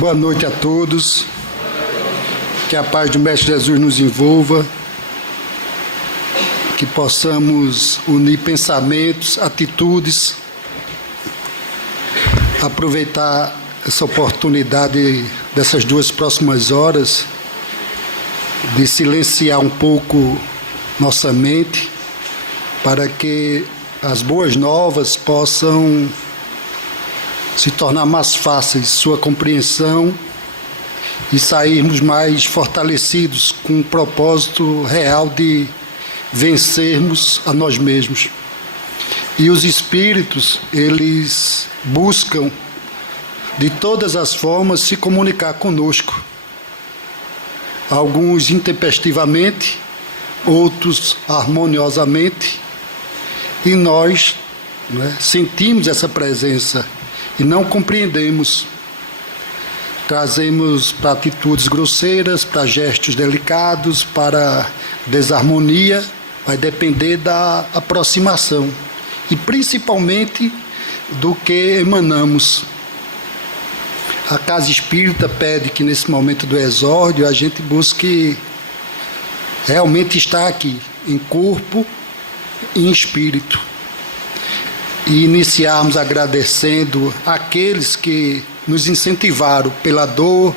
Boa noite a todos. Que a paz do Mestre Jesus nos envolva. Que possamos unir pensamentos, atitudes. Aproveitar essa oportunidade dessas 2 próximas horas de silenciar um pouco nossa mente para que as boas novas possam se tornar mais fáceis sua compreensão e sairmos mais fortalecidos com o propósito real de vencermos a nós mesmos. E os espíritos, eles buscam de todas as formas se comunicar conosco. Alguns intempestivamente, outros harmoniosamente, e nós sentimos essa presença e não compreendemos. Trazemos para atitudes grosseiras, para gestos delicados, para desarmonia, vai depender da aproximação e principalmente do que emanamos. A Casa Espírita pede que nesse momento do exórdio a gente busque realmente estar aqui, em corpo e em espírito. E iniciarmos agradecendo aqueles que nos incentivaram pela dor,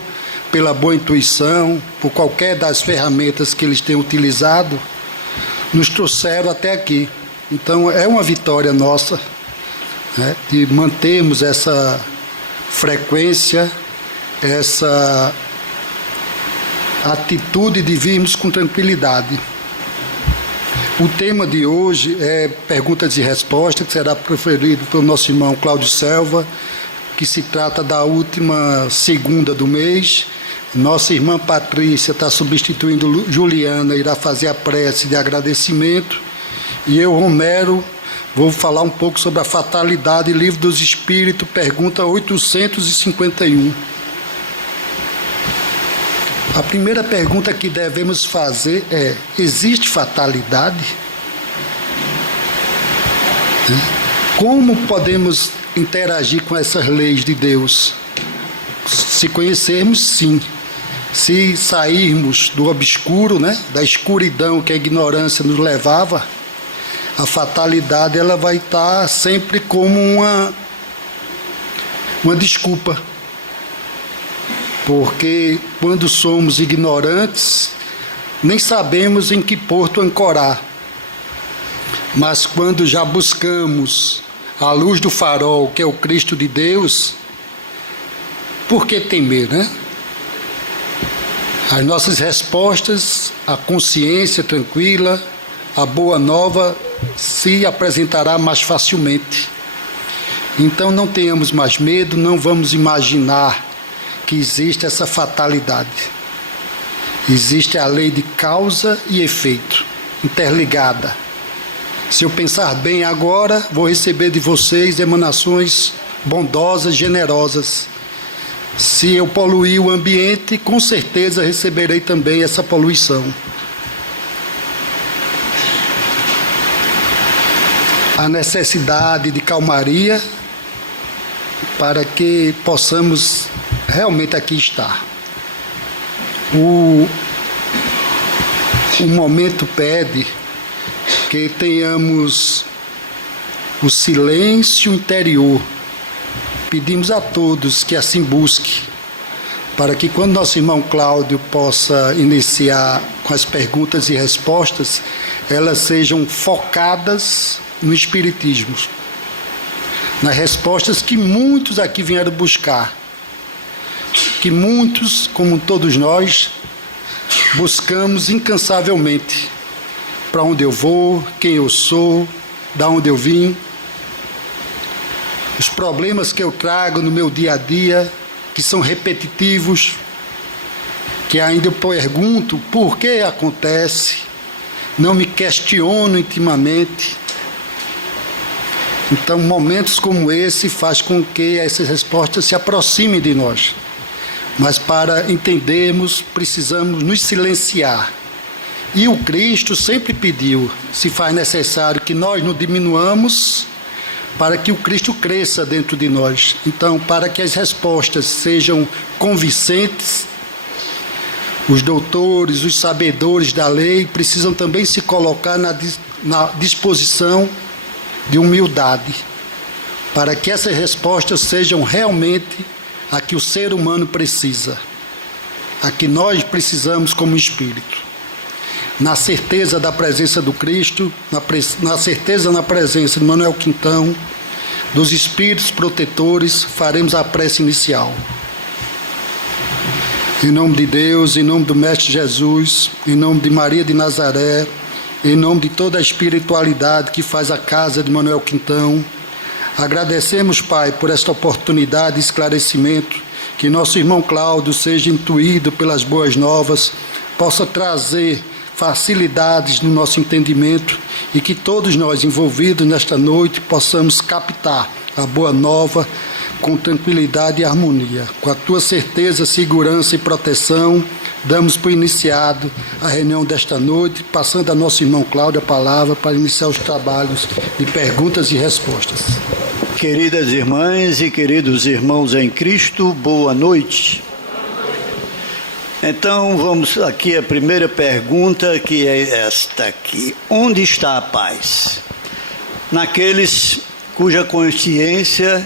pela boa intuição, por qualquer das ferramentas que eles têm utilizado, nos trouxeram até aqui. Então é uma vitória nossa, de mantermos essa frequência, essa atitude de virmos com tranquilidade. O tema de hoje é perguntas e respostas, que será proferido pelo nosso irmão Cláudio Selva, que se trata da última segunda do mês. Nossa irmã Patrícia está substituindo Juliana, irá fazer a prece de agradecimento. E eu, Romero, vou falar um pouco sobre a fatalidade, Livro dos Espíritos, pergunta 851. A primeira pergunta que devemos fazer é: existe fatalidade? Como podemos interagir com essas leis de Deus? Se conhecermos, sim. Se sairmos do obscuro, da escuridão que a ignorância nos levava, a fatalidade ela vai estar sempre como uma desculpa. Porque quando somos ignorantes, nem sabemos em que porto ancorar. Mas quando já buscamos a luz do farol, que é o Cristo de Deus, por que temer, As nossas respostas, a consciência tranquila, a boa nova se apresentará mais facilmente. Então não tenhamos mais medo, não vamos imaginar que existe essa fatalidade. Existe a lei de causa e efeito, interligada. Se eu pensar bem agora, vou receber de vocês emanações bondosas, generosas. Se eu poluir o ambiente, com certeza receberei também essa poluição. A necessidade de calmaria para que possamos realmente aqui estar. O momento pede que tenhamos o silêncio interior. Pedimos a todos que assim busque, para que quando nosso irmão Cláudio possa iniciar com as perguntas e respostas, elas sejam focadas no Espiritismo, nas respostas que muitos aqui vieram buscar, que muitos, como todos nós, buscamos incansavelmente. Para onde eu vou, quem eu sou, da onde eu vim, os problemas que eu trago no meu dia a dia, que são repetitivos, que ainda eu pergunto por que acontece, não me questiono intimamente. Então, momentos como esse faz com que essas respostas se aproximem de nós. Mas para entendermos, precisamos nos silenciar. E o Cristo sempre pediu, se faz necessário que nós nos diminuamos para que o Cristo cresça dentro de nós. Então, para que as respostas sejam convincentes, os doutores, os sabedores da lei precisam também se colocar na disposição de humildade, para que essas respostas sejam realmente a que o ser humano precisa, a que nós precisamos como espírito. Na certeza da presença do Cristo, na certeza na presença de Manuel Quintão, dos espíritos protetores, faremos a prece inicial. Em nome de Deus, em nome do Mestre Jesus, em nome de Maria de Nazaré, em nome de toda a espiritualidade que faz a casa de Manuel Quintão, agradecemos, Pai, por esta oportunidade e esclarecimento, que nosso irmão Cláudio seja intuído pelas boas novas, possa trazer facilidades no nosso entendimento e que todos nós envolvidos nesta noite possamos captar a boa nova com tranquilidade e harmonia. Com a tua certeza, segurança e proteção, damos por iniciado a reunião desta noite, passando a nosso irmão Cláudio a palavra para iniciar os trabalhos de perguntas e respostas. Queridas irmãs e queridos irmãos em Cristo, boa noite. Então, vamos aqui a primeira pergunta, que é esta aqui. Onde está a paz? Naqueles cuja consciência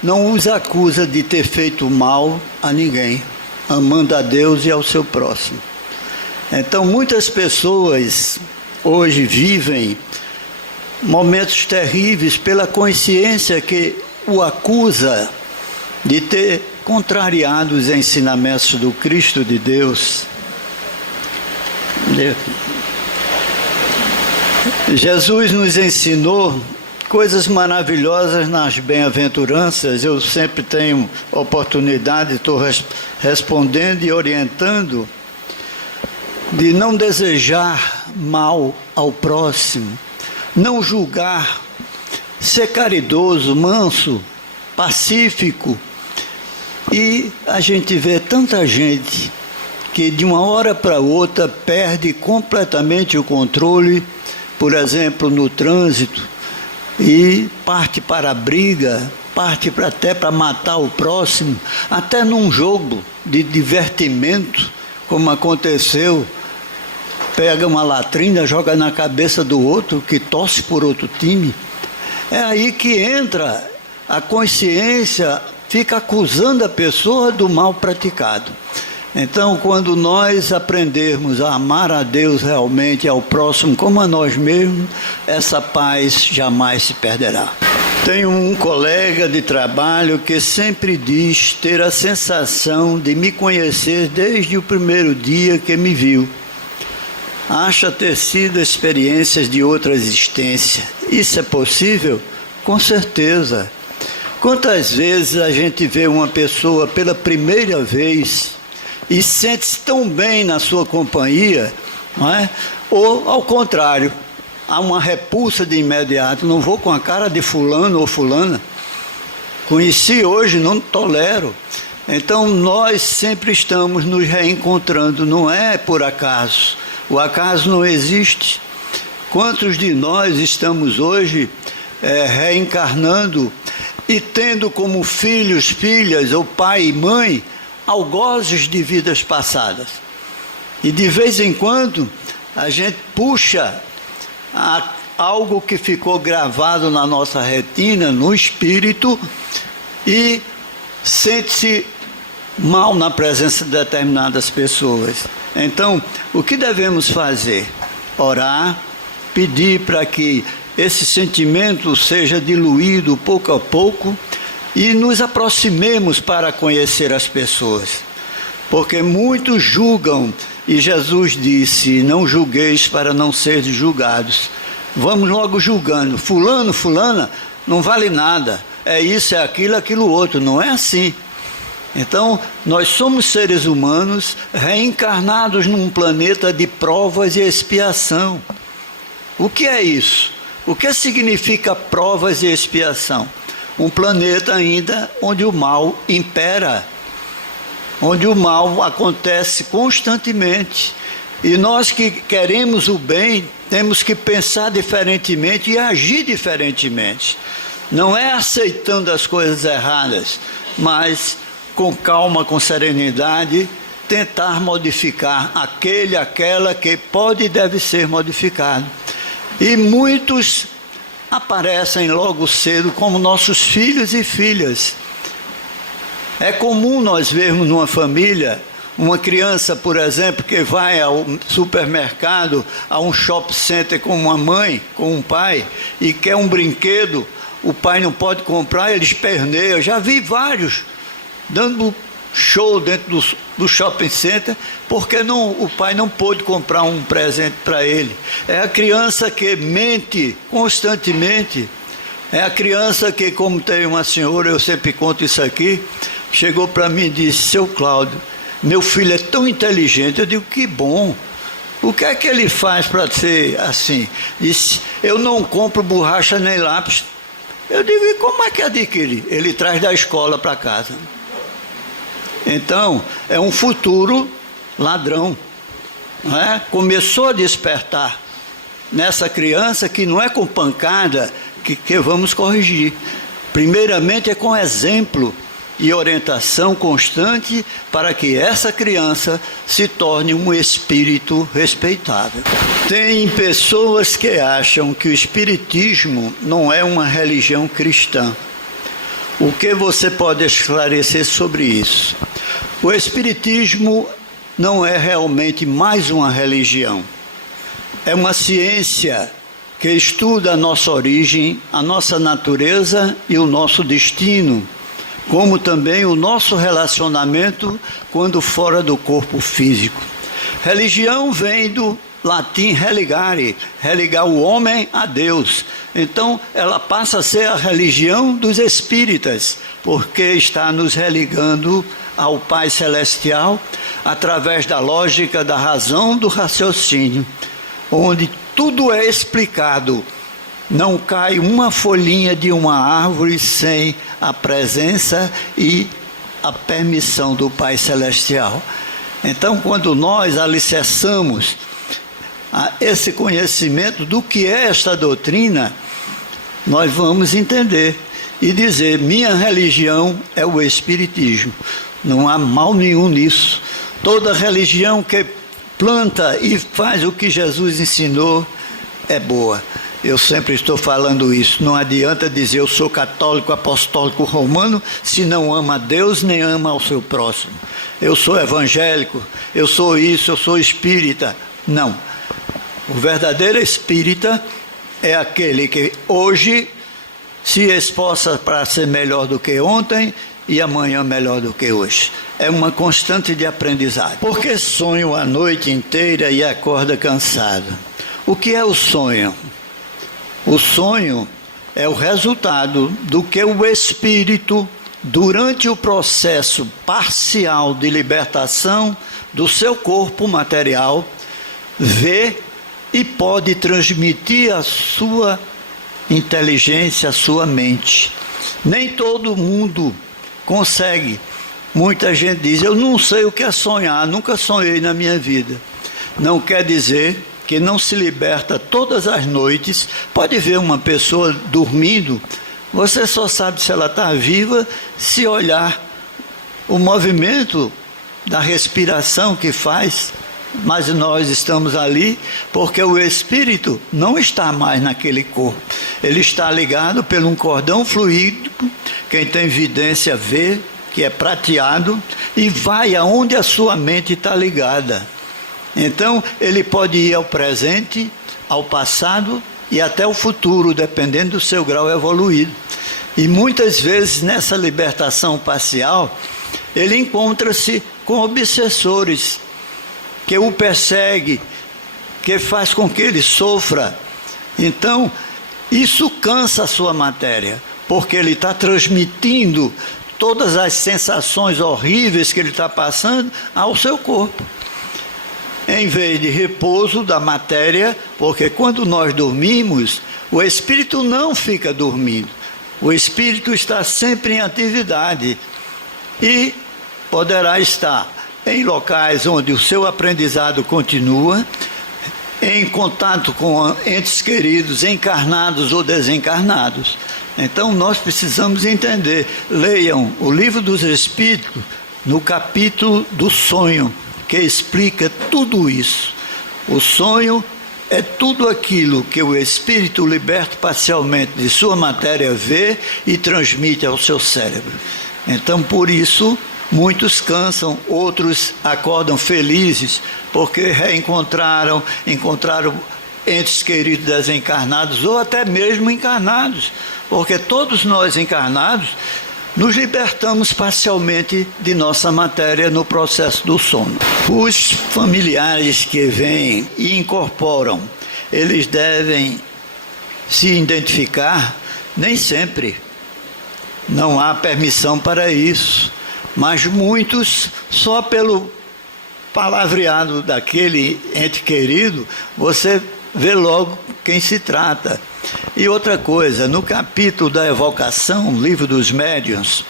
não os acusa de ter feito mal a ninguém, amando a Deus e ao seu próximo. Então, muitas pessoas hoje vivem momentos terríveis pela consciência que o acusa de ter contrariado os ensinamentos do Cristo de Deus. Jesus nos ensinou coisas maravilhosas nas bem-aventuranças. Eu sempre tenho oportunidade, estou respondendo e orientando, de não desejar mal ao próximo, não julgar, ser caridoso, manso, pacífico. E a gente vê tanta gente que de uma hora para outra perde completamente o controle, por exemplo, no trânsito, e parte para a briga, parte até para matar o próximo, até num jogo de divertimento, como aconteceu, pega uma latrina, joga na cabeça do outro, que torce por outro time. É aí que entra a consciência, fica acusando a pessoa do mal praticado. Então, quando nós aprendermos a amar a Deus realmente, ao próximo como a nós mesmos, essa paz jamais se perderá. Tenho um colega de trabalho que sempre diz ter a sensação de me conhecer desde o primeiro dia que me viu. Acha ter sido experiências de outra existência. Isso é possível? Com certeza. Quantas vezes a gente vê uma pessoa pela primeira vez e sente-se tão bem na sua companhia, não é? Ou, ao contrário, há uma repulsa de imediato. Não vou com a cara de fulano ou fulana. Conheci hoje, não tolero. Então, nós sempre estamos nos reencontrando, não é por acaso. O acaso não existe. Quantos de nós estamos hoje reencarnando e tendo como filhos, filhas, ou pai e mãe, algozes de vidas passadas? E de vez em quando a gente puxa algo que ficou gravado na nossa retina, no espírito, e sente-se mal na presença de determinadas pessoas. Então, o que devemos fazer? Orar, pedir para que esse sentimento seja diluído pouco a pouco e nos aproximemos para conhecer as pessoas. Porque muitos julgam, e Jesus disse: não julgueis para não seres julgados. Vamos logo julgando. Fulano, fulana, não vale nada. É isso, é aquilo, aquilo outro. Não é assim. Então, nós somos seres humanos reencarnados num planeta de provas e expiação. O que é isso? O que significa provas e expiação? Um planeta ainda onde o mal impera, onde o mal acontece constantemente. E nós que queremos o bem, temos que pensar diferentemente e agir diferentemente. Não é aceitando as coisas erradas, mas com calma, com serenidade, tentar modificar aquela que pode e deve ser modificado. E muitos aparecem logo cedo como nossos filhos e filhas. É comum nós vermos numa família uma criança, por exemplo, que vai ao supermercado, a um shopping center com uma mãe, com um pai, e quer um brinquedo, o pai não pode comprar, ele esperneia. Eu já vi vários dando show dentro do shopping center, porque o pai não pôde comprar um presente para ele. É a criança que mente constantemente. É a criança que, como tem uma senhora, eu sempre conto isso aqui, chegou para mim e disse: seu Cláudio, meu filho é tão inteligente. Eu digo: que bom. O que é que ele faz para ser assim? Disse: eu não compro borracha nem lápis. Eu digo: e como é que adquire? Ele traz da escola para casa. Então, é um futuro ladrão, não é? Começou a despertar nessa criança que não é com pancada que vamos corrigir. Primeiramente é com exemplo e orientação constante para que essa criança se torne um espírito respeitável. Tem pessoas que acham que o espiritismo não é uma religião cristã. O que você pode esclarecer sobre isso? O espiritismo não é realmente mais uma religião. É uma ciência que estuda a nossa origem, a nossa natureza e o nosso destino, como também o nosso relacionamento quando fora do corpo físico. Religião vem do latim religare, religar o homem a Deus. Então, ela passa a ser a religião dos espíritas, porque está nos religando ao Pai Celestial através da lógica, da razão, do raciocínio, onde tudo é explicado. Não cai uma folhinha de uma árvore sem a presença e a permissão do Pai Celestial. Então, quando nós alicerçamos esse conhecimento do que é esta doutrina, nós vamos entender e dizer: minha religião é o Espiritismo. Não há mal nenhum nisso. Toda religião que planta e faz o que Jesus ensinou é boa. Eu sempre estou falando isso. Não adianta dizer eu sou católico, apostólico, romano, se não ama a Deus nem ama ao seu próximo. Eu sou evangélico, eu sou isso, eu sou espírita. Não. O verdadeiro espírita é aquele que hoje se esforça para ser melhor do que ontem e amanhã melhor do que hoje. É uma constante de aprendizado. Porque sonho a noite inteira e acorda cansado. O que é o sonho? O sonho é o resultado do que o espírito, durante o processo parcial de libertação do seu corpo material, vê e pode transmitir a sua inteligência, a sua mente. Nem todo mundo consegue. Muita gente diz: eu não sei o que é sonhar, nunca sonhei na minha vida. Não quer dizer que não se liberta todas as noites. Pode ver uma pessoa dormindo, você só sabe se ela está viva se olhar o movimento da respiração que faz. Mas nós estamos ali porque o espírito não está mais naquele corpo. Ele está ligado por um cordão fluídico. Quem tem vidência vê que é prateado e vai aonde a sua mente está ligada. Então, ele pode ir ao presente, ao passado e até o futuro, dependendo do seu grau evoluído. E muitas vezes, nessa libertação parcial, ele encontra-se com obsessores que o persegue, que faz com que ele sofra. Então, isso cansa a sua matéria, porque ele está transmitindo todas as sensações horríveis que ele está passando ao seu corpo. Em vez de repouso da matéria, porque quando nós dormimos, o espírito não fica dormindo. O espírito está sempre em atividade e poderá estar em locais onde o seu aprendizado continua, em contato com entes queridos, encarnados ou desencarnados. Então nós precisamos entender. Leiam o Livro dos Espíritos, no capítulo do sonho, que explica tudo isso. O sonho é tudo aquilo que o espírito liberto parcialmente de sua matéria vê e transmite ao seu cérebro. Então, por isso, muitos cansam, outros acordam felizes, porque encontraram entes queridos desencarnados, ou até mesmo encarnados, porque todos nós encarnados nos libertamos parcialmente de nossa matéria no processo do sono. Os familiares que vêm e incorporam, eles devem se identificar? Nem sempre. Não há permissão para isso. Mas muitos, só pelo palavreado daquele ente querido, você vê logo quem se trata. E outra coisa, no capítulo da evocação, Livro dos Médiuns,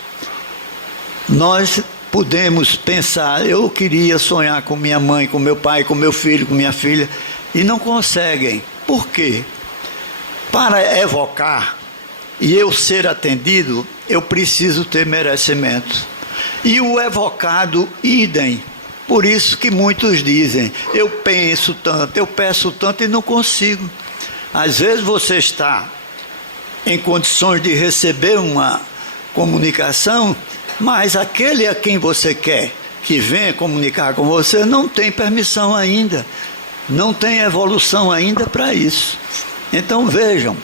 nós podemos pensar, eu queria sonhar com minha mãe, com meu pai, com meu filho, com minha filha, e não conseguem. Por quê? Para evocar e eu ser atendido, eu preciso ter merecimento. E o evocado, idem. Por isso que muitos dizem, eu penso tanto, eu peço tanto e não consigo. Às vezes você está em condições de receber uma comunicação, mas aquele a quem você quer que venha comunicar com você não tem permissão ainda, não tem evolução ainda para isso. Então vejam,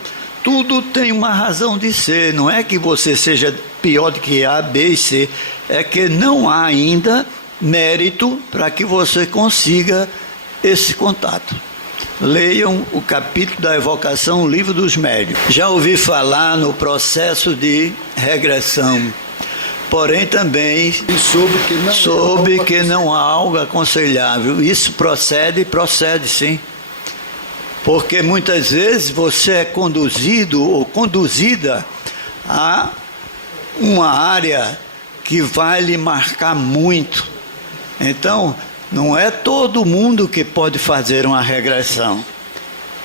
tudo tem uma razão de ser, não é que você seja pior do que A, B e C, é que não há ainda mérito para que você consiga esse contato. Leiam o capítulo da evocação, o Livro dos Médiuns. Já ouvi falar no processo de regressão, porém também soube que não há algo aconselhável. Isso procede sim. Porque muitas vezes você é conduzido ou conduzida a uma área que vai lhe marcar muito. Então, não é todo mundo que pode fazer uma regressão.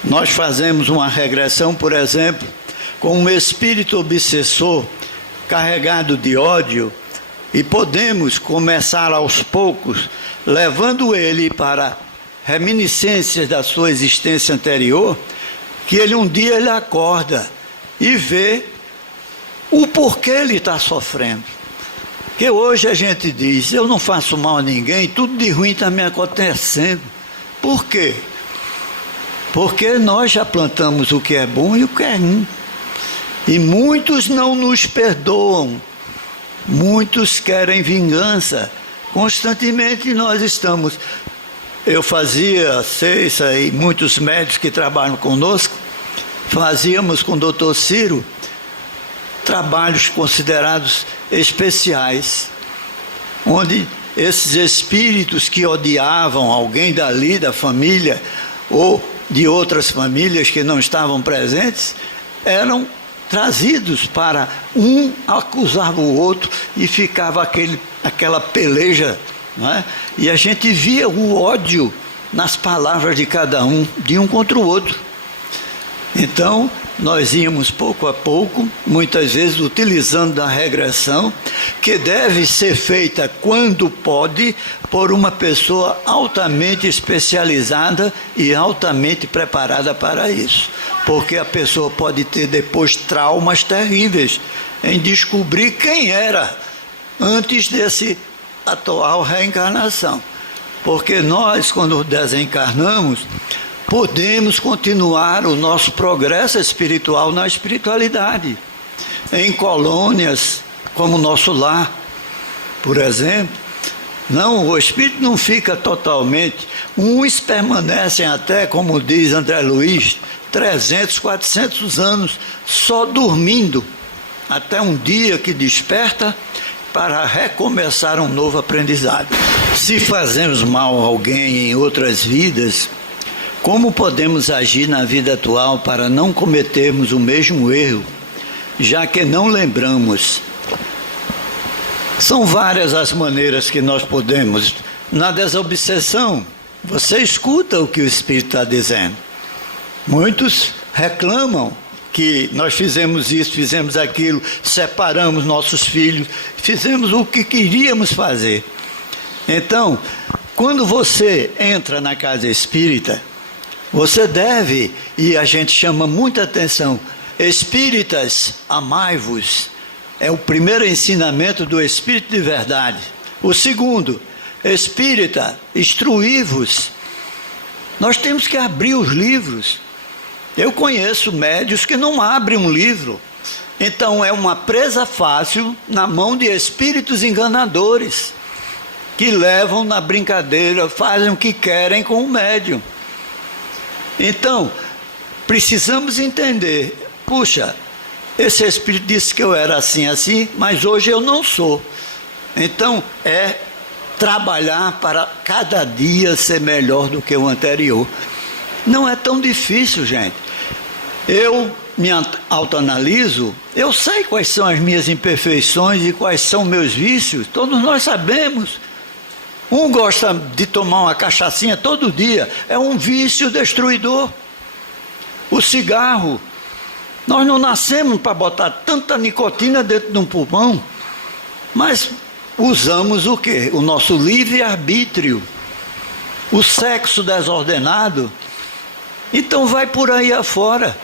Nós fazemos uma regressão, por exemplo, com um espírito obsessor carregado de ódio, e podemos começar aos poucos, levando ele para reminiscências da sua existência anterior, que ele um dia ele acorda e vê o porquê ele está sofrendo. Porque hoje a gente diz, eu não faço mal a ninguém, tudo de ruim está me acontecendo. Por quê? Porque nós já plantamos o que é bom e o que é ruim. E muitos não nos perdoam, muitos querem vingança. Constantemente nós estamos... Eu fazia, e muitos médicos que trabalham conosco, fazíamos com o doutor Ciro trabalhos considerados especiais, onde esses espíritos que odiavam alguém dali da família ou de outras famílias que não estavam presentes, eram trazidos para um acusar o outro e ficava aquela peleja, não é? E a gente via o ódio nas palavras de cada um, de um contra o outro. Então, nós íamos pouco a pouco, muitas vezes utilizando da regressão, que deve ser feita quando pode, por uma pessoa altamente especializada e altamente preparada para isso. Porque a pessoa pode ter depois traumas terríveis em descobrir quem era antes desse atual reencarnação. Porque nós, quando desencarnamos, podemos continuar o nosso progresso espiritual na espiritualidade, em colônias como o nosso lar, por exemplo. Não, o espírito não fica totalmente, uns permanecem até, como diz André Luiz, 300, 400 anos, só dormindo, até um dia que desperta para recomeçar um novo aprendizado. Se fazemos mal a alguém em outras vidas, como podemos agir na vida atual para não cometermos o mesmo erro, já que não lembramos? São várias as maneiras que nós podemos. Na desobsessão, você escuta o que o Espírito está dizendo. Muitos reclamam que nós fizemos isso, fizemos aquilo, separamos nossos filhos, fizemos o que queríamos fazer. Então, quando você entra na casa espírita, você deve, e a gente chama muita atenção, espíritas, amai-vos. É o primeiro ensinamento do Espírito de verdade. O segundo, espírita, instruí-vos. Nós temos que abrir os livros. Eu conheço médios que não abrem um livro. Então é uma presa fácil na mão de espíritos enganadores, que levam na brincadeira, fazem o que querem com o médium. Então, precisamos entender, puxa, esse espírito disse que eu era assim, assim, mas hoje eu não sou. Então, é trabalhar para cada dia ser melhor do que o anterior. Não é tão difícil, gente. Eu me autoanaliso, eu sei quais são as minhas imperfeições e quais são meus vícios, todos nós sabemos. Um gosta de tomar uma cachaçinha todo dia, é um vício destruidor. O cigarro, nós não nascemos para botar tanta nicotina dentro de um pulmão, mas usamos o quê? O nosso livre-arbítrio. O sexo desordenado. Então vai por aí afora.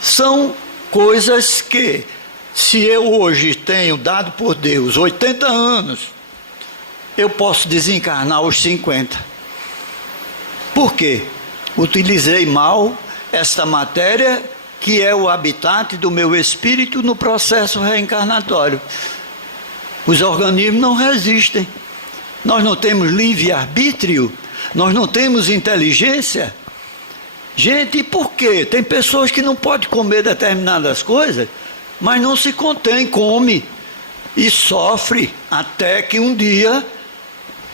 São coisas que, se eu hoje tenho dado por Deus 80 anos, eu posso desencarnar aos 50. Por quê? Utilizei mal esta matéria, que é o habitat do meu espírito no processo reencarnatório. Os organismos não resistem. Nós não temos livre-arbítrio, nós não temos inteligência. Gente, e por quê? Tem pessoas que não podem comer determinadas coisas, mas não se contém, come e sofre, até que um dia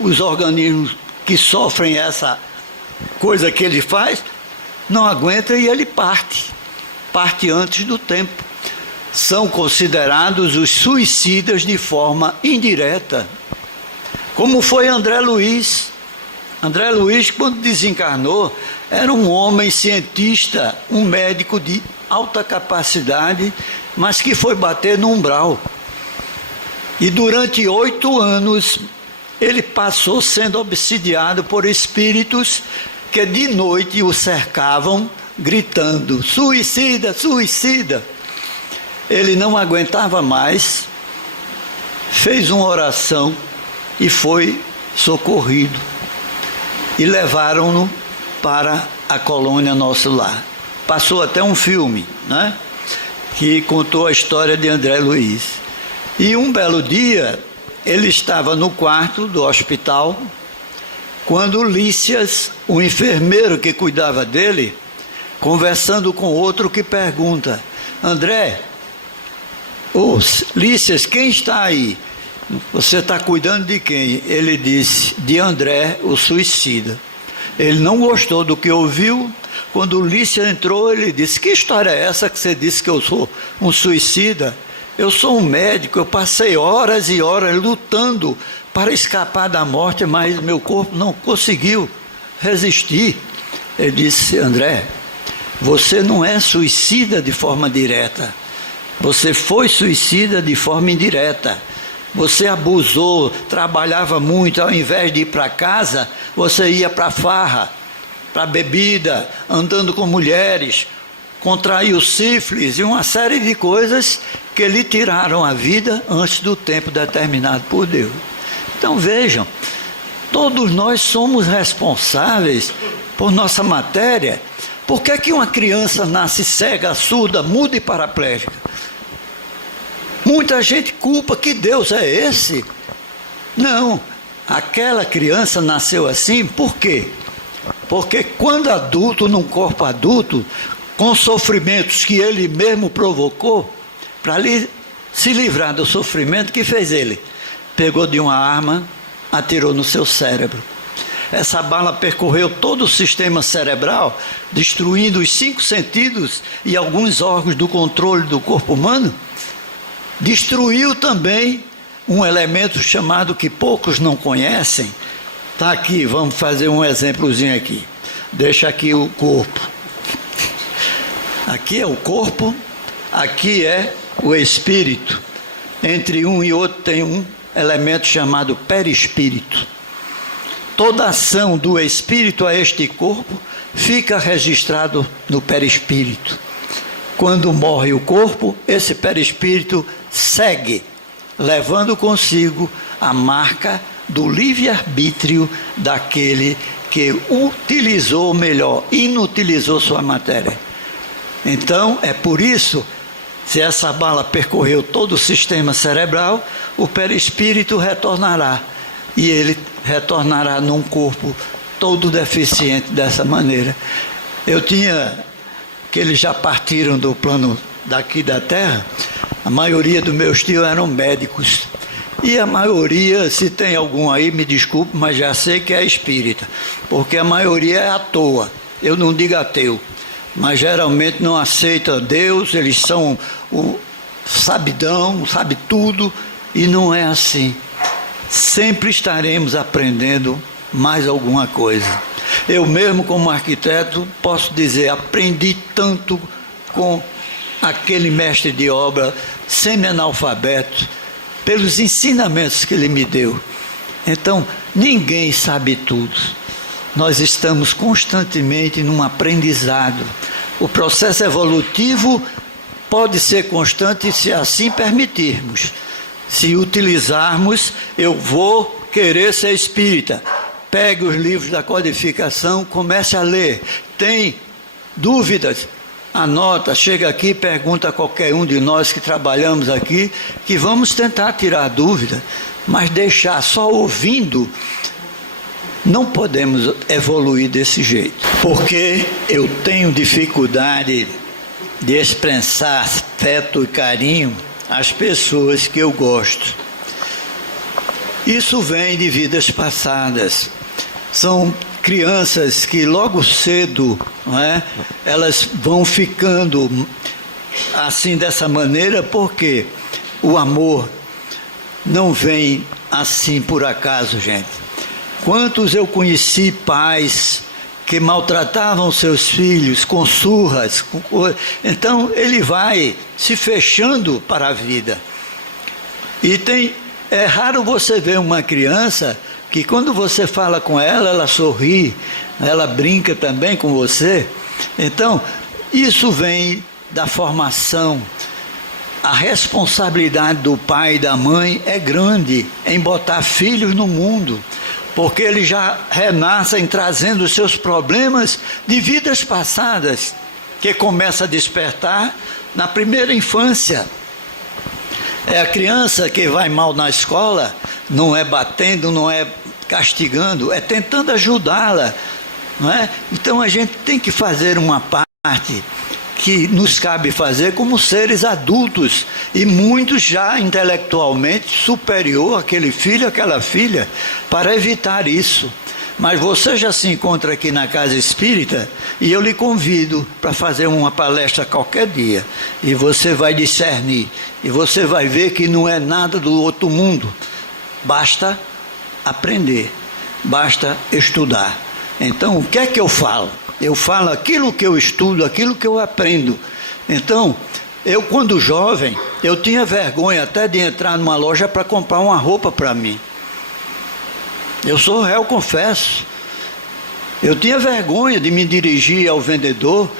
os organismos que sofrem essa coisa que ele faz, não aguentam e ele parte antes do tempo. São considerados os suicidas de forma indireta, como foi André Luiz. André Luiz, quando desencarnou, era um homem cientista, um médico de alta capacidade, mas que foi bater no umbral. E durante 8 anos, ele passou sendo obsidiado por espíritos que de noite o cercavam, gritando, suicida, suicida. Ele não aguentava mais, fez uma oração e foi socorrido. E levaram-no para a colônia Nosso Lar. Passou até um filme, né, que contou a história de André Luiz. E um belo dia, ele estava no quarto do hospital, quando Lícias, o enfermeiro que cuidava dele, conversando com outro que pergunta, André, Lícias, quem está aí? Você está cuidando de quem? Ele disse, de André, o suicida. Ele não gostou do que ouviu. Quando Lícias entrou, ele disse, que história é essa que você disse que eu sou um suicida? Eu sou um médico, eu passei horas e horas lutando para escapar da morte, mas meu corpo não conseguiu resistir. Ele disse, André, você não é suicida de forma direta, você foi suicida de forma indireta. Você abusou, trabalhava muito, ao invés de ir para casa, você ia para a farra, para a bebida, andando com mulheres, contraiu sífilis e uma série de coisas que lhe tiraram a vida antes do tempo determinado por Deus. Então vejam, todos nós somos responsáveis por nossa matéria. Por que é que uma criança nasce cega, surda, muda e paraplégica? Muita gente culpa, que Deus é esse? Não, aquela criança nasceu assim, por quê? Porque quando adulto, num corpo adulto, com sofrimentos que ele mesmo provocou, para se livrar do sofrimento, que fez ele? Pegou de uma arma, atirou no seu cérebro. Essa bala percorreu todo o sistema cerebral, destruindo os 5 sentidos e alguns órgãos do controle do corpo humano. Destruiu também um elemento chamado, que poucos não conhecem. Está aqui, vamos fazer um exemplozinho aqui. Deixa aqui o corpo. Aqui é o corpo, aqui é o espírito. Entre um e outro tem um elemento chamado perispírito. Toda ação do espírito a este corpo fica registrado no perispírito. Quando morre o corpo, esse perispírito segue, levando consigo a marca do livre-arbítrio daquele que utilizou, melhor, inutilizou sua matéria. Então, é por isso, se essa bala percorreu todo o sistema cerebral, o perispírito retornará. E ele retornará num corpo todo deficiente dessa maneira. Eu tinha, que eles já partiram do plano daqui da Terra, a maioria dos meus tios eram médicos. E a maioria, se tem algum aí, me desculpe, mas já sei que é espírita. Porque a maioria é à toa. Eu não digo ateu. Mas geralmente não aceita Deus, eles são o sabidão, sabe tudo. E não é assim. Sempre estaremos aprendendo mais alguma coisa. Eu mesmo, como arquiteto, posso dizer, aprendi tanto com aquele mestre de obra semi-analfabeto, pelos ensinamentos que ele me deu. Então, ninguém sabe tudo. Nós estamos constantemente num aprendizado. O processo evolutivo pode ser constante se assim permitirmos. Se utilizarmos, eu vou querer ser espírita. Pegue os livros da codificação, comece a ler. Tem dúvidas? Anota, chega aqui, pergunta a qualquer um de nós que trabalhamos aqui, que vamos tentar tirar a dúvida, mas deixar só ouvindo, não podemos evoluir desse jeito. Porque eu tenho dificuldade de expressar afeto e carinho às pessoas que eu gosto. Isso vem de vidas passadas. São crianças que logo cedo, não é, elas vão ficando assim dessa maneira, porque o amor não vem assim por acaso, gente. Quantos eu conheci pais que maltratavam seus filhos com surras, então ele vai se fechando para a vida. E é raro você ver uma criança que quando você fala com ela, ela sorri, ela brinca também com você. Então, isso vem da formação. A responsabilidade do pai e da mãe é grande em botar filhos no mundo, porque eles já renascem trazendo os seus problemas de vidas passadas, que começa a despertar na primeira infância. É a criança que vai mal na escola, não é batendo, não é castigando, é tentando ajudá-la, não é? Então a gente tem que fazer uma parte que nos cabe fazer como seres adultos, e muitos já intelectualmente superior àquele filho, àquela filha, para evitar isso. Mas você já se encontra aqui na Casa Espírita, e eu lhe convido para fazer uma palestra qualquer dia, e você vai discernir, e você vai ver que não é nada do outro mundo. Basta aprender, basta estudar. Então, o que é que eu falo? Eu falo aquilo que eu estudo, aquilo que eu aprendo. Então, eu quando jovem, eu tinha vergonha até de entrar numa loja para comprar uma roupa para mim. Eu sou réu, confesso. Eu tinha vergonha de me dirigir ao vendedor,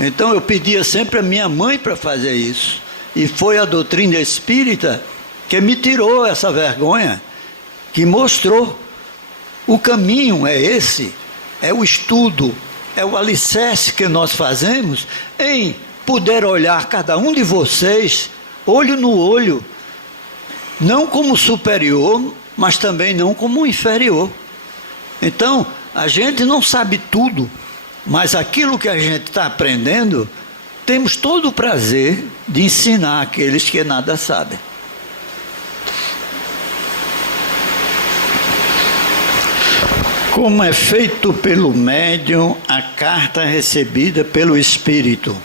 então eu pedia sempre a minha mãe para fazer isso. E foi a doutrina espírita que me tirou essa vergonha, que mostrou. O caminho é esse, é o estudo, é o alicerce que nós fazemos em poder olhar cada um de vocês, olho no olho, não como superior, mas também não como inferior. Então, a gente não sabe tudo, mas aquilo que a gente está aprendendo, temos todo o prazer de ensinar aqueles que nada sabem. Como é feito pelo médium a carta recebida pelo espírito?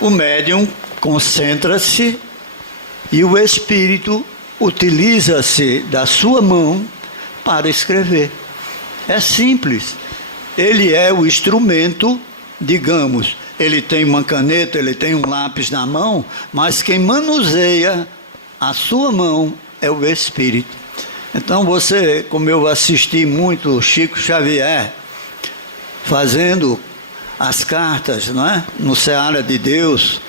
O médium concentra-se e o espírito utiliza-se da sua mão para escrever. É simples. Ele é o instrumento, digamos, ele tem uma caneta, ele tem um lápis na mão, mas quem manuseia a sua mão é o Espírito. Então você, como eu assisti muito Chico Xavier fazendo as cartas, não é? No Seara de Deus,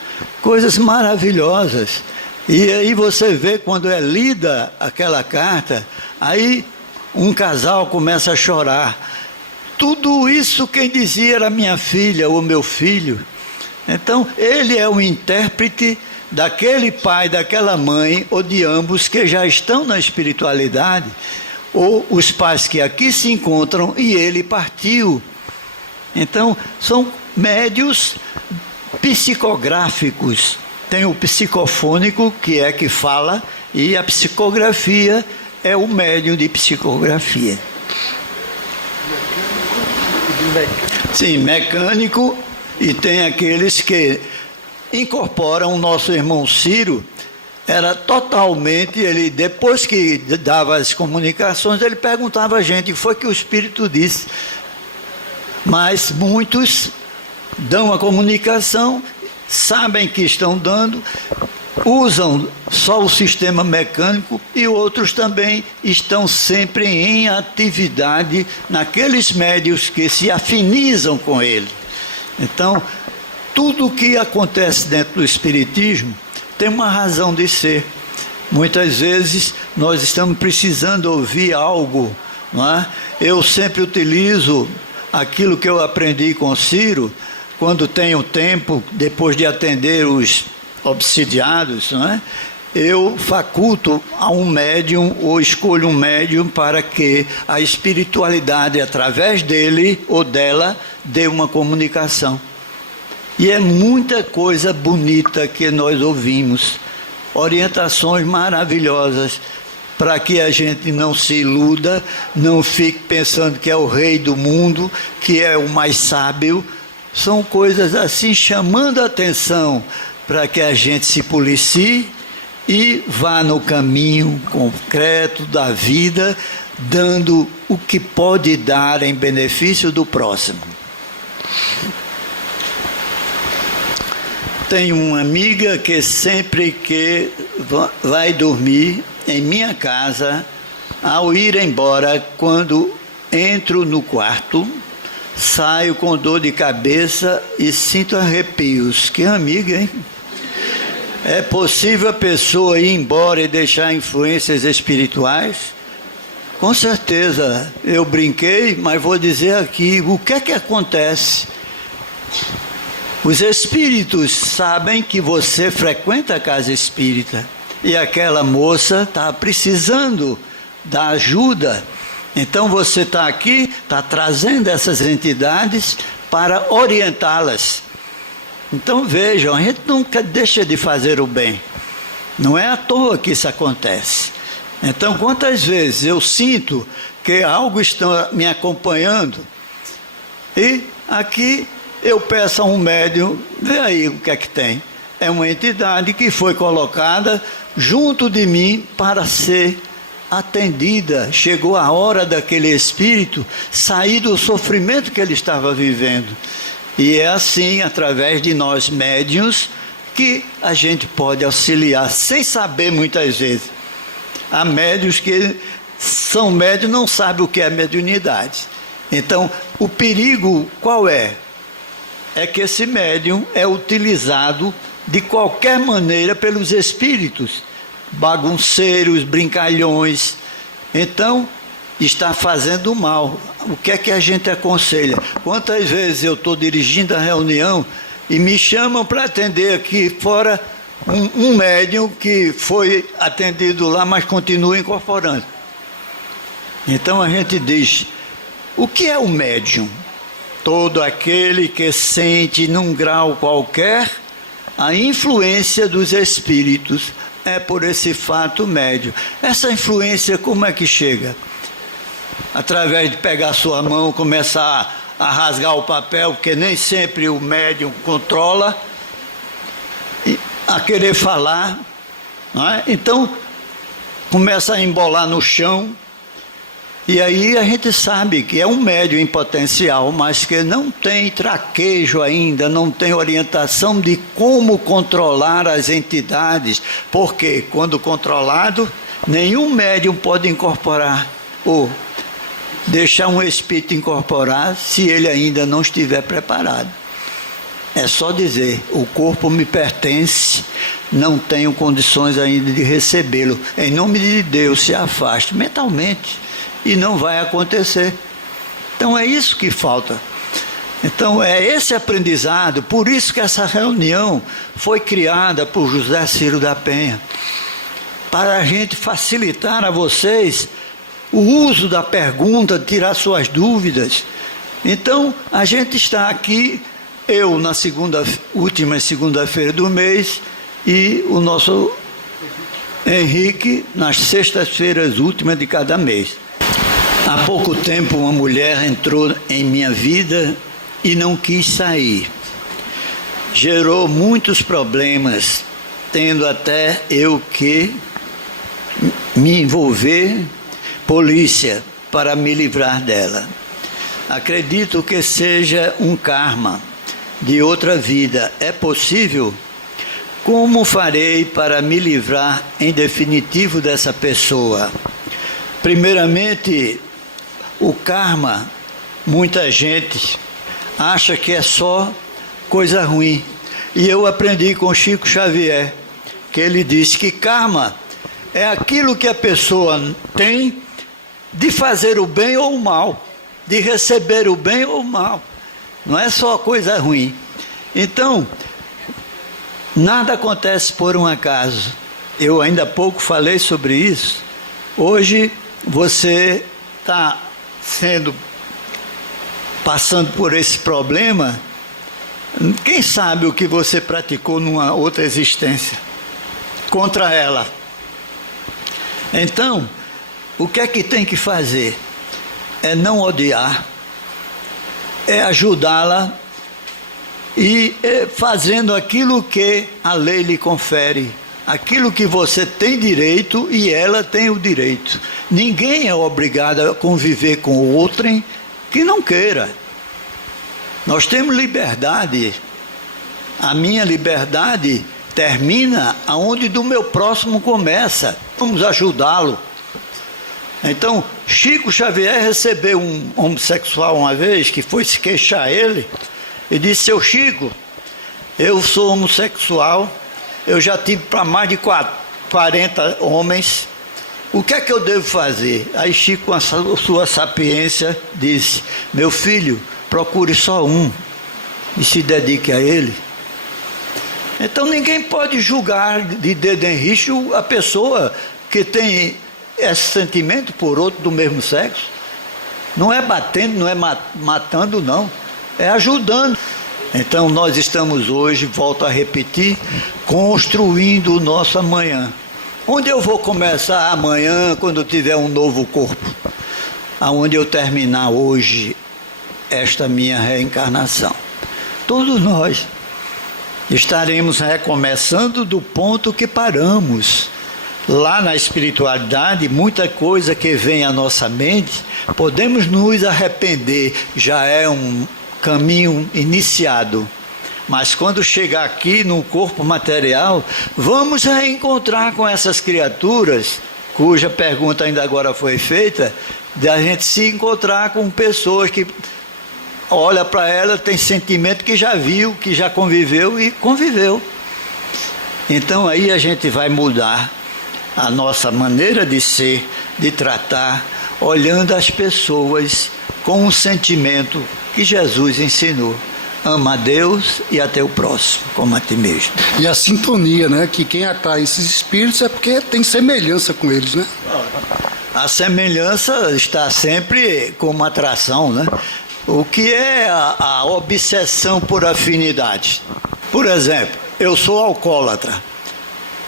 coisas maravilhosas. E aí você vê quando é lida aquela carta, aí um casal começa a chorar. Tudo isso quem dizia era minha filha ou meu filho. Então ele é o intérprete daquele pai, daquela mãe, ou de ambos que já estão na espiritualidade, ou os pais que aqui se encontram e ele partiu. Então, são médios psicográficos. Tem o psicofônico, que fala, e a psicografia é o médium de psicografia. Sim, mecânico, e tem aqueles que incorporam. O nosso irmão Ciro era totalmente, ele depois que dava as comunicações, ele perguntava a gente o que foi que o Espírito disse. Mas muitos dão a comunicação, sabem que estão dando, usam só o sistema mecânico, e outros também estão sempre em atividade naqueles médios que se afinizam com ele. Então, tudo o que acontece dentro do Espiritismo tem uma razão de ser. Muitas vezes nós estamos precisando ouvir algo, não é? Eu sempre utilizo aquilo que eu aprendi com Ciro, quando tenho tempo, depois de atender os obsidiados, não é? Eu faculto a um médium, ou escolho um médium, para que a espiritualidade, através dele ou dela, dê uma comunicação. E é muita coisa bonita que nós ouvimos, orientações maravilhosas, para que a gente não se iluda, não fique pensando que é o rei do mundo, que é o mais sábio. São coisas assim, chamando a atenção para que a gente se policie e vá no caminho concreto da vida, dando o que pode dar em benefício do próximo. Tenho uma amiga que sempre que vai dormir em minha casa, ao ir embora, quando entro no quarto, saio com dor de cabeça e sinto arrepios. Que amiga, hein? É possível a pessoa ir embora e deixar influências espirituais? Com certeza. Eu brinquei, mas vou dizer aqui, o que é que acontece? Os espíritos sabem que você frequenta a casa espírita e aquela moça está precisando da ajuda. Então você está aqui, está trazendo essas entidades para orientá-las. Então vejam, a gente nunca deixa de fazer o bem. Não é à toa que isso acontece. Então quantas vezes eu sinto que algo está me acompanhando e aqui eu peço a um médium, vê aí o que é que tem. É uma entidade que foi colocada junto de mim para ser atendida. Chegou a hora daquele espírito sair do sofrimento que ele estava vivendo. E é assim, através de nós médiuns, que a gente pode auxiliar, sem saber muitas vezes. Há médiuns que são médiuns, não sabem o que é mediunidade. Então, o perigo qual é? É que esse médium é utilizado de qualquer maneira pelos espíritos, bagunceiros, brincalhões. Então, está fazendo mal. O que é que a gente aconselha? Quantas vezes eu estou dirigindo a reunião e me chamam para atender aqui fora um médium que foi atendido lá, mas continua incorporando. Então a gente diz, o que é o médium? Todo aquele que sente num grau qualquer a influência dos espíritos. É por esse fato médium. Essa influência como é que chega? Através de pegar sua mão, começar a rasgar o papel, porque nem sempre o médium controla, e a querer falar, não é? Então começa a embolar no chão, E aí a gente sabe que é um médium em potencial, mas que não tem traquejo ainda, não tem orientação de como controlar as entidades, porque quando controlado, nenhum médium pode incorporar ou deixar um espírito incorporar se ele ainda não estiver preparado. É só dizer, o corpo me pertence, não tenho condições ainda de recebê-lo. Em nome de Deus, se afaste mentalmente. E não vai acontecer. Então é isso que falta. Então é esse aprendizado, por isso que essa reunião foi criada por José Ciro da Penha, para a gente facilitar a vocês o uso da pergunta, tirar suas dúvidas. Então a gente está aqui, eu na última segunda-feira do mês e o nosso Henrique nas sextas-feiras últimas de cada mês. Há pouco tempo uma mulher entrou em minha vida e não quis sair. Gerou muitos problemas, tendo até eu que me envolver polícia para me livrar dela. Acredito que seja um karma de outra vida. É possível? Como farei para me livrar em definitivo dessa pessoa? Primeiramente, o karma, muita gente acha que é só coisa ruim. E eu aprendi com Chico Xavier, que ele disse que karma é aquilo que a pessoa tem de fazer o bem ou o mal, de receber o bem ou o mal. Não é só coisa ruim. Então, nada acontece por um acaso. Eu ainda há pouco falei sobre isso. Hoje você está passando por esse problema, quem sabe o que você praticou numa outra existência contra ela. Então, o que é que tem que fazer? É não odiar, é ajudá-la e fazendo aquilo que a lei lhe confere, aquilo que você tem direito e ela tem o direito. Ninguém é obrigado a conviver com o outrem que não queira. Nós temos liberdade. A minha liberdade termina aonde do meu próximo começa. Vamos ajudá-lo. Então, Chico Xavier recebeu um homossexual uma vez, que foi se queixar a ele, e disse: seu Chico, eu sou homossexual, eu já tive para mais de 40 homens, o que é que eu devo fazer? Aí Chico, com a sua sapiência, disse: meu filho, procure só um e se dedique a ele. Então ninguém pode julgar de dedo em rixo a pessoa que tem esse sentimento por outro do mesmo sexo. Não é batendo, não é matando, não, é ajudando. Então nós estamos hoje, volto a repetir, construindo o nosso amanhã. Onde eu vou começar amanhã, quando eu tiver um novo corpo? Aonde eu terminar hoje esta minha reencarnação. Todos nós estaremos recomeçando do ponto que paramos. Lá na espiritualidade, muita coisa que vem à nossa mente, podemos nos arrepender, já é um caminho iniciado. Mas quando chegar aqui no corpo material, vamos reencontrar com essas criaturas, cuja pergunta ainda agora foi feita, de a gente se encontrar com pessoas que olha para ela, tem sentimento que já viu, que já conviveu e conviveu. Então aí a gente vai mudar a nossa maneira de ser, de tratar, olhando as pessoas com o sentimento que Jesus ensinou. Ama a Deus e a teu próximo, como a ti mesmo. E a sintonia, né? Que quem atrai esses espíritos é porque tem semelhança com eles, né? A semelhança está sempre como atração, né? O que é a obsessão por afinidade? Por exemplo, eu sou alcoólatra.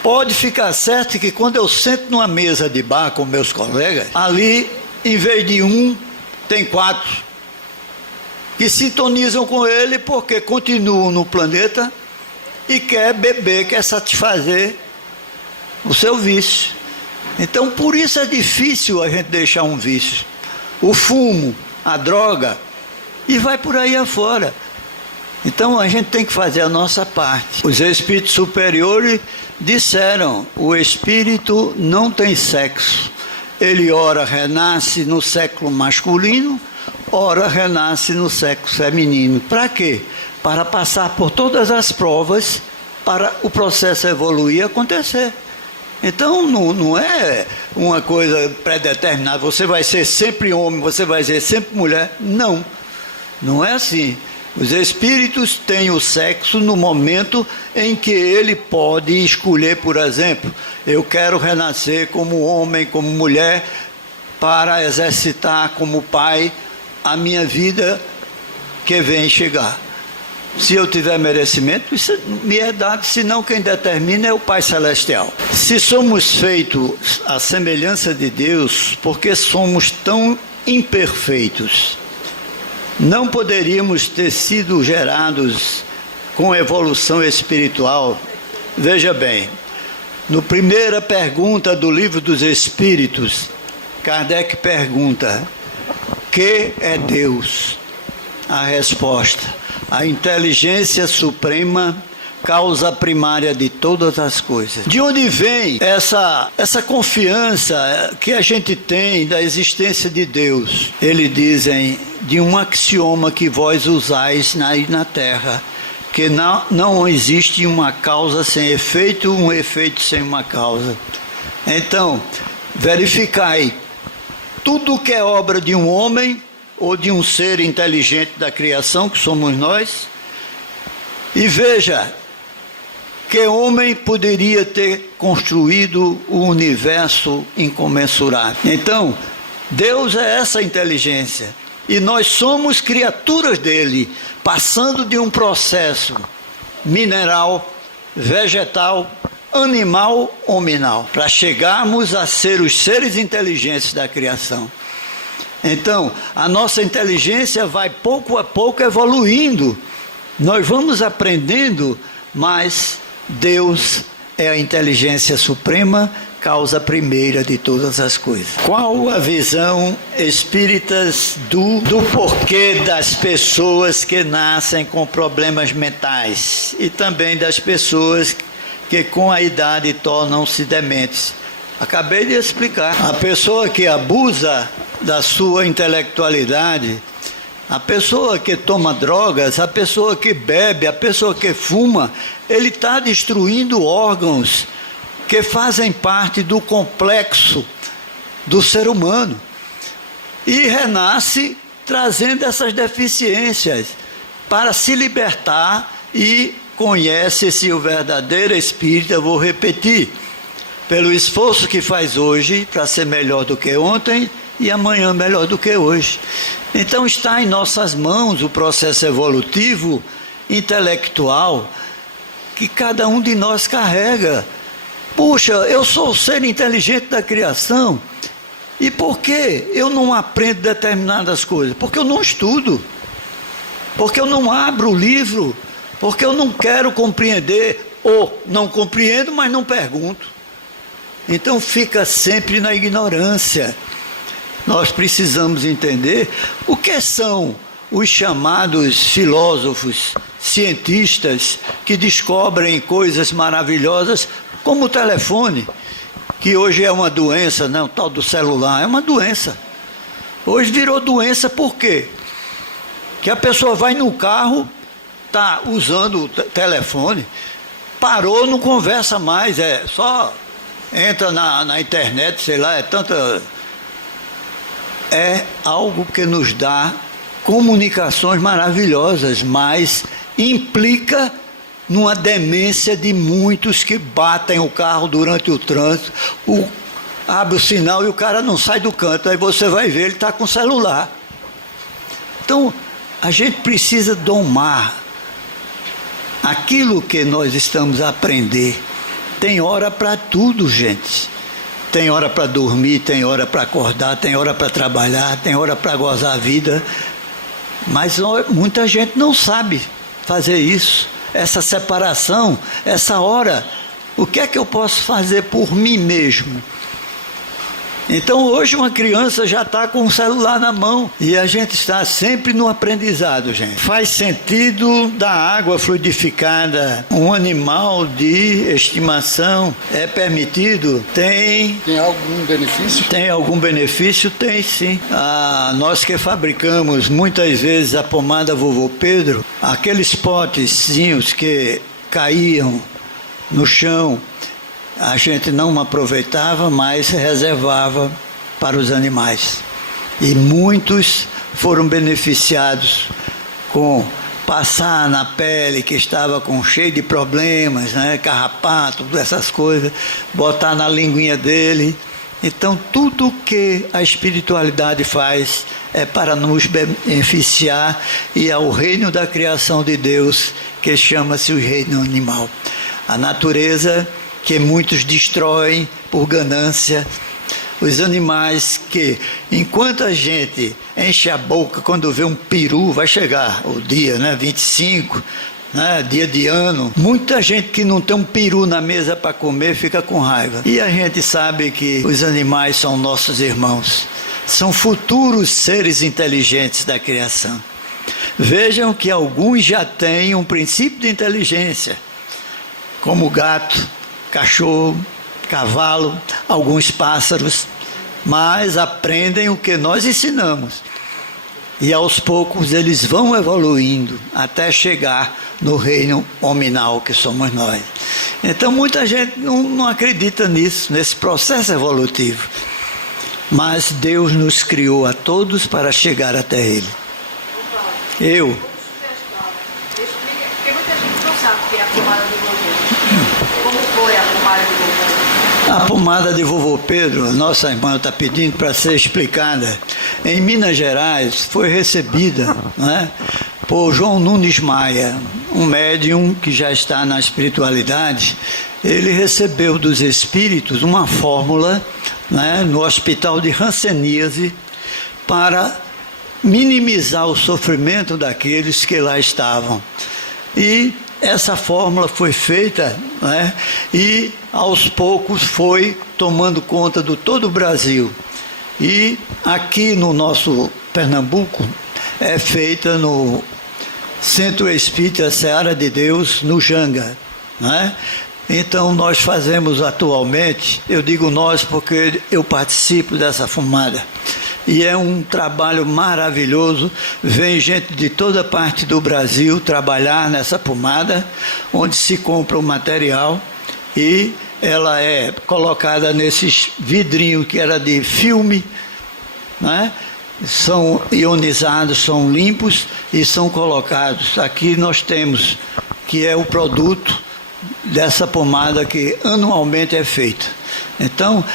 Pode ficar certo que quando eu sento numa mesa de bar com meus colegas, ali, em vez de um, tem 4 que sintonizam com ele porque continuam no planeta e quer beber, quer satisfazer o seu vício. Então, por isso é difícil a gente deixar um vício. o fumo, a droga, e vai por aí afora. Então a gente tem que fazer a nossa parte. Os espíritos superiores disseram: o espírito não tem sexo. Ele ora renasce no século masculino, ora renasce no sexo feminino. Para quê? Para passar por todas as provas, para o processo evoluir e acontecer. Então não é uma coisa predeterminada, você vai ser sempre homem, você vai ser sempre mulher. Não é assim. Os espíritos têm o sexo no momento em que ele pode escolher, por exemplo, eu quero renascer como homem, como mulher, para exercitar como pai a minha vida que vem chegar. Se eu tiver merecimento, isso me é dado, senão quem determina é o Pai Celestial. Se somos feitos à semelhança de Deus, porque somos tão imperfeitos, não poderíamos ter sido gerados com evolução espiritual. Veja bem, na primeira pergunta do Livro dos Espíritos, Kardec pergunta: que é Deus? A resposta: a inteligência suprema, causa primária de todas as coisas. De onde vem essa confiança que a gente tem da existência de Deus? Eles dizem de um axioma que vós usais na Terra, que não existe uma causa sem efeito, um efeito sem uma causa. Então, verificai tudo que é obra de um homem ou de um ser inteligente da criação, que somos nós, e veja que homem poderia ter construído o universo incomensurável. Então, Deus é essa inteligência, e nós somos criaturas dele, passando de um processo mineral, vegetal, animal, hominal, para chegarmos a ser os seres inteligentes da criação. Então, a nossa inteligência vai pouco a pouco evoluindo. Nós vamos aprendendo, mas Deus é a inteligência suprema, causa primeira de todas as coisas. Qual a visão espíritas do porquê das pessoas que nascem com problemas mentais e também das pessoas que com a idade tornam-se dementes? Acabei de explicar. A pessoa que abusa da sua intelectualidade, a pessoa que toma drogas, a pessoa que bebe, a pessoa que fuma, ele está destruindo órgãos que fazem parte do complexo do ser humano e renasce trazendo essas deficiências para se libertar, e conhece-se o verdadeiro espírita, vou repetir, pelo esforço que faz hoje para ser melhor do que ontem e amanhã melhor do que hoje. Então está em nossas mãos o processo evolutivo, intelectual, que cada um de nós carrega. Puxa, eu sou o ser inteligente da criação, e por que eu não aprendo determinadas coisas? Porque eu não estudo, porque eu não abro o livro, porque eu não quero compreender, ou não compreendo, mas não pergunto. Então fica sempre na ignorância. Nós precisamos entender o que são os chamados filósofos, cientistas, que descobrem coisas maravilhosas, como o telefone, que hoje é uma doença, né? O tal do celular é uma doença. Hoje virou doença por quê? Que a pessoa vai no carro, está usando o telefone, parou, não conversa mais, é só entra na internet, sei lá, é algo que nos dá comunicações maravilhosas, mas implica numa demência de muitos que batem o carro durante o trânsito, abre o sinal e o cara não sai do canto, aí você vai ver, ele está com o celular. Então, a gente precisa domar aquilo que nós estamos a aprender. Tem hora para tudo, gente. Tem hora para dormir, tem hora para acordar, tem hora para trabalhar, tem hora para gozar a vida. Mas muita gente não sabe fazer isso. Essa separação, essa hora, o que é que eu posso fazer por mim mesmo? Então hoje uma criança já está com o celular na mão e a gente está sempre no aprendizado, gente. Faz sentido da água fluidificada um animal de estimação é permitido? Tem algum benefício? Tem algum benefício? Tem sim. Nós que fabricamos muitas vezes a pomada Vovô Pedro, aqueles potezinhos que caíam no chão, a gente não aproveitava, mas reservava para os animais. E muitos foram beneficiados com passar na pele que estava cheio de problemas, né? Carrapato, essas coisas, botar na linguinha dele. Então, tudo que a espiritualidade faz é para nos beneficiar e ao reino da criação de Deus, que chama-se o reino animal. A natureza que muitos destroem por ganância, os animais que, enquanto a gente enche a boca quando vê um peru, vai chegar o dia, 25, dia de ano, muita gente que não tem um peru na mesa para comer fica com raiva. E a gente sabe que os animais são nossos irmãos, são futuros seres inteligentes da criação. Vejam que alguns já têm um princípio de inteligência, como gato, cachorro, cavalo, alguns pássaros, mas aprendem o que nós ensinamos. E aos poucos eles vão evoluindo até chegar no reino hominal que somos nós. Então muita gente não acredita nisso, nesse processo evolutivo. Mas Deus nos criou a todos para chegar até Ele. Porque muita gente não sabe o que é a pomada de vovô. Como foi a pomada de vovô? A pomada de Vovô Pedro, nossa irmã está pedindo para ser explicada. Em Minas Gerais foi recebida, por João Nunes Maia, um médium que já está na espiritualidade. Ele recebeu dos espíritos uma fórmula, no hospital de hanseníase, para minimizar o sofrimento daqueles que lá estavam. E essa fórmula foi feita, e aos poucos foi tomando conta de todo o Brasil. E aqui no nosso Pernambuco é feita no Centro Espírita Seara de Deus, no Janga. Então nós fazemos atualmente, eu digo nós porque eu participo dessa pomada. E é um trabalho maravilhoso, vem gente de toda parte do Brasil trabalhar nessa pomada, onde se compra o material e ela é colocada nesses vidrinhos que era de filme, são ionizados, são limpos e são colocados. Aqui nós temos, que é o produto dessa pomada que anualmente é feita. Então,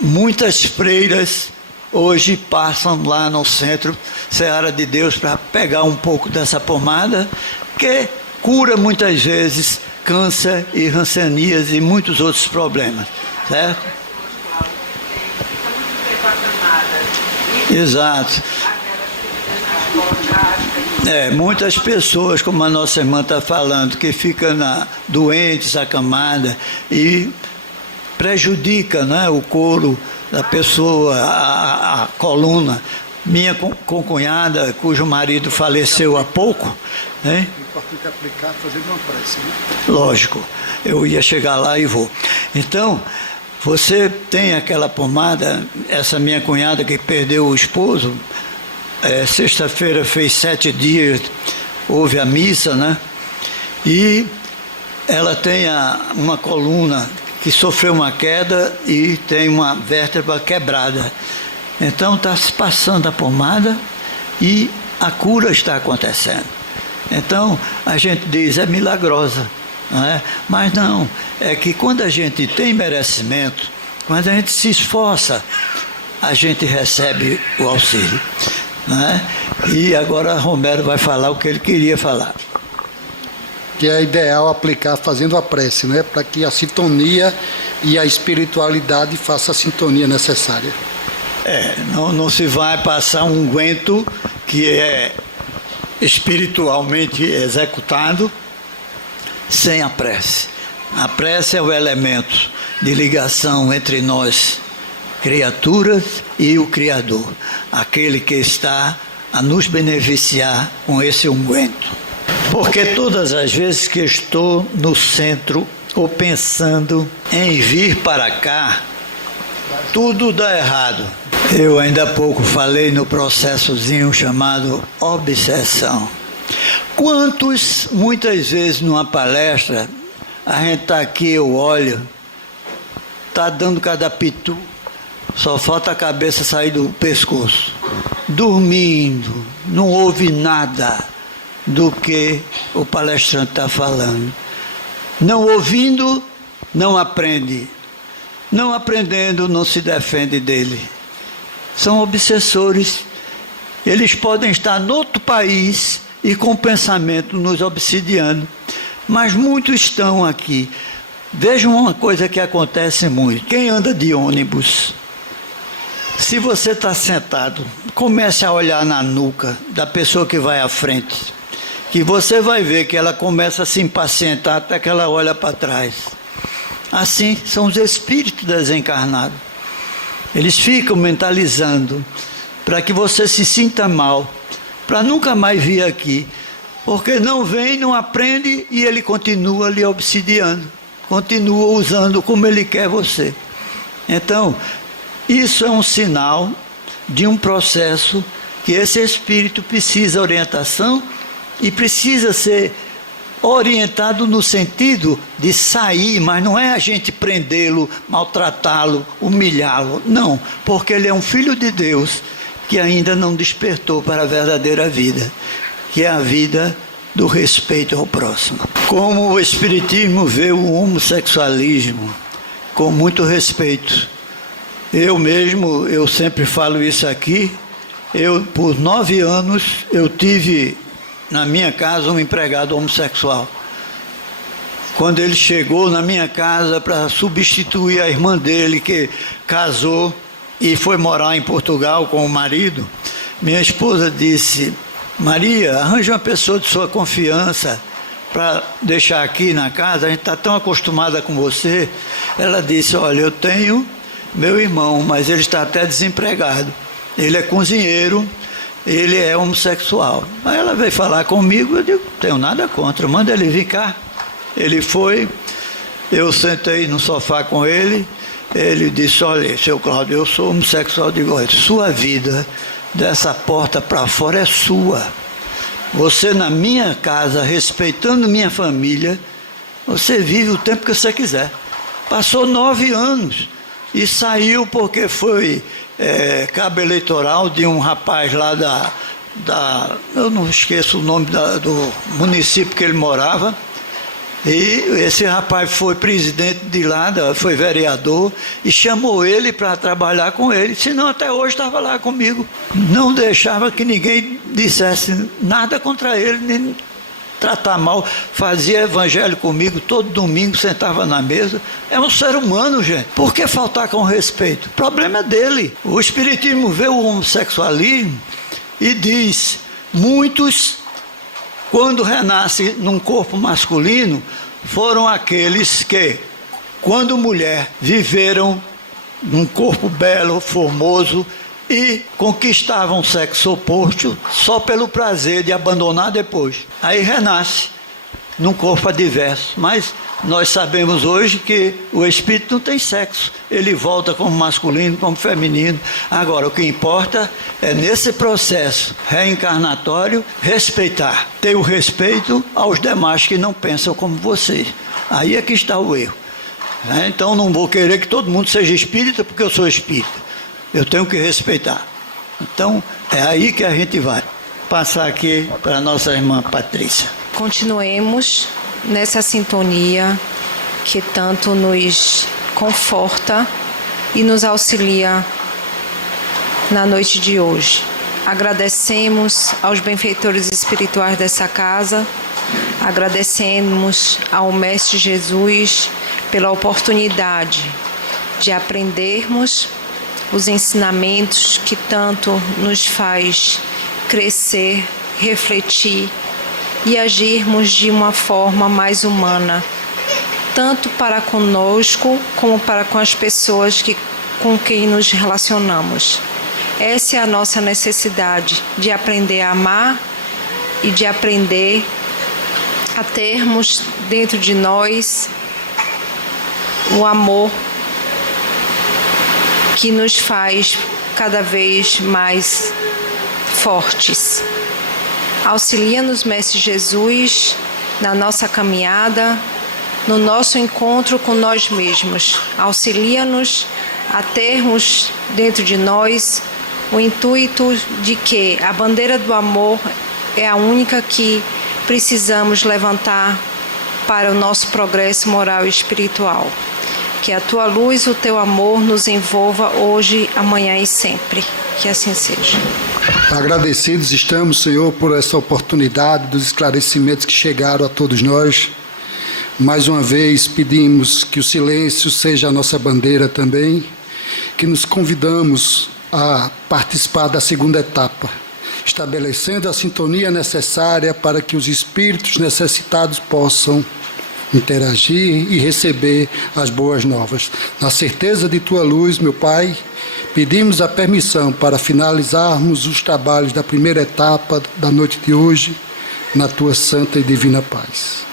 muitas freiras hoje passam lá no Centro Seara de Deus para pegar um pouco dessa pomada, que cura muitas vezes câncer e hanseníase e muitos outros problemas, certo? Exato. Muitas pessoas, como a nossa irmã está falando, que ficam doentes, acamadas, e prejudica o couro da pessoa, a coluna. Minha concunhada, cujo marido faleceu há pouco, Importante aplicar fazendo uma prece, Lógico, eu ia chegar lá e vou. Então, você tem aquela pomada, essa minha cunhada que perdeu o esposo, sexta-feira fez 7 dias, houve a missa, e ela tem uma coluna que sofreu uma queda e tem uma vértebra quebrada. Então está se passando a pomada e a cura está acontecendo. Então a gente diz, é milagrosa, mas não, é que quando a gente tem merecimento, quando a gente se esforça, a gente recebe o auxílio. E agora Romero vai falar o que ele queria falar. Que é ideal aplicar fazendo a prece, para que a sintonia e a espiritualidade façam a sintonia necessária. Não se vai passar um unguento que é espiritualmente executado sem a prece. A prece é o elemento de ligação entre nós criaturas e o Criador, aquele que está a nos beneficiar com esse unguento. Porque todas as vezes que estou no centro ou pensando em vir para cá, tudo dá errado. Eu ainda há pouco falei no processozinho chamado obsessão. Quantos, muitas vezes numa palestra, a gente está aqui, eu olho, está dando cada pitu, só falta a cabeça sair do pescoço, dormindo, não ouve nada do que o palestrante está falando. Não ouvindo, não aprende. Não aprendendo, não se defende dele. São obsessores. Eles podem estar em outro país e com o pensamento nos obsidiando. Mas muitos estão aqui. Vejam uma coisa que acontece muito. Quem anda de ônibus, se você está sentado, comece a olhar na nuca da pessoa que vai à frente, que você vai ver que ela começa a se impacientar até que ela olha para trás. Assim são os espíritos desencarnados. Eles ficam mentalizando para que você se sinta mal, para nunca mais vir aqui, porque não vem, não aprende e ele continua lhe obsidiando, continua usando como ele quer você. Então, isso é um sinal de um processo que esse espírito precisa de orientação e precisa ser orientado no sentido de sair, mas não é a gente prendê-lo, maltratá-lo, humilhá-lo, não, porque ele é um filho de Deus que ainda não despertou para a verdadeira vida, que é a vida do respeito ao próximo. Como o Espiritismo vê o homossexualismo com muito respeito. Eu mesmo, eu sempre falo isso aqui, por 9 anos eu tive na minha casa um empregado homossexual. Quando ele chegou na minha casa para substituir a irmã dele, que casou e foi morar em Portugal com o marido, minha esposa disse: Maria, arranja uma pessoa de sua confiança para deixar aqui na casa, a gente está tão acostumada com você. Ela disse: olha, eu tenho meu irmão, mas ele está até desempregado, ele é cozinheiro, ele é homossexual. Aí ela veio falar comigo, eu digo: tenho nada contra, manda ele vir cá. Ele foi, eu sentei no sofá com ele, ele disse: olha, seu Cláudio, eu sou homossexual. Eu digo: olha, sua vida dessa porta para fora é sua. Você na minha casa, respeitando minha família, você vive o tempo que você quiser. Passou 9 anos e saiu porque foi cabo eleitoral de um rapaz lá eu não esqueço o nome do município que ele morava, e esse rapaz foi presidente de lá, foi vereador, e chamou ele para trabalhar com ele, senão até hoje estava lá comigo, não deixava que ninguém dissesse nada contra ele, nem tratar mal, fazia evangelho comigo, todo domingo sentava na mesa. É um ser humano, gente. Por que faltar com respeito? O problema é dele. O Espiritismo vê o homossexualismo e diz: muitos, quando renascem num corpo masculino, foram aqueles que, quando mulher, viveram num corpo belo, formoso, e conquistavam o sexo oposto só pelo prazer de abandonar depois. Aí renasce num corpo adverso. Mas nós sabemos hoje que o espírito não tem sexo. Ele volta como masculino, como feminino. Agora, o que importa é, nesse processo reencarnatório, respeitar. Ter o respeito aos demais que não pensam como você. Aí é que está o erro. Então, não vou querer que todo mundo seja espírita porque eu sou espírita. Eu tenho que respeitar. Então, é aí que a gente vai. Passar aqui para a nossa irmã Patrícia. Continuemos nessa sintonia que tanto nos conforta e nos auxilia na noite de hoje. Agradecemos aos benfeitores espirituais dessa casa, agradecemos ao Mestre Jesus pela oportunidade de aprendermos os ensinamentos que tanto nos faz crescer, refletir e agirmos de uma forma mais humana, tanto para conosco como para com as pessoas que com quem nos relacionamos. Essa é a nossa necessidade de aprender a amar e de aprender a termos dentro de nós o amor que nos faz cada vez mais fortes. Auxilia-nos, Mestre Jesus, na nossa caminhada, no nosso encontro com nós mesmos. Auxilia-nos a termos dentro de nós o intuito de que a bandeira do amor é a única que precisamos levantar para o nosso progresso moral e espiritual. Que a tua luz, o teu amor nos envolva hoje, amanhã e sempre. Que assim seja. Agradecidos estamos, Senhor, por essa oportunidade dos esclarecimentos que chegaram a todos nós. Mais uma vez pedimos que o silêncio seja a nossa bandeira também, que nos convidamos a participar da segunda etapa, estabelecendo a sintonia necessária para que os espíritos necessitados possam interagir e receber as boas novas. Na certeza de tua luz, meu Pai, pedimos a permissão para finalizarmos os trabalhos da primeira etapa da noite de hoje, na tua santa e divina paz.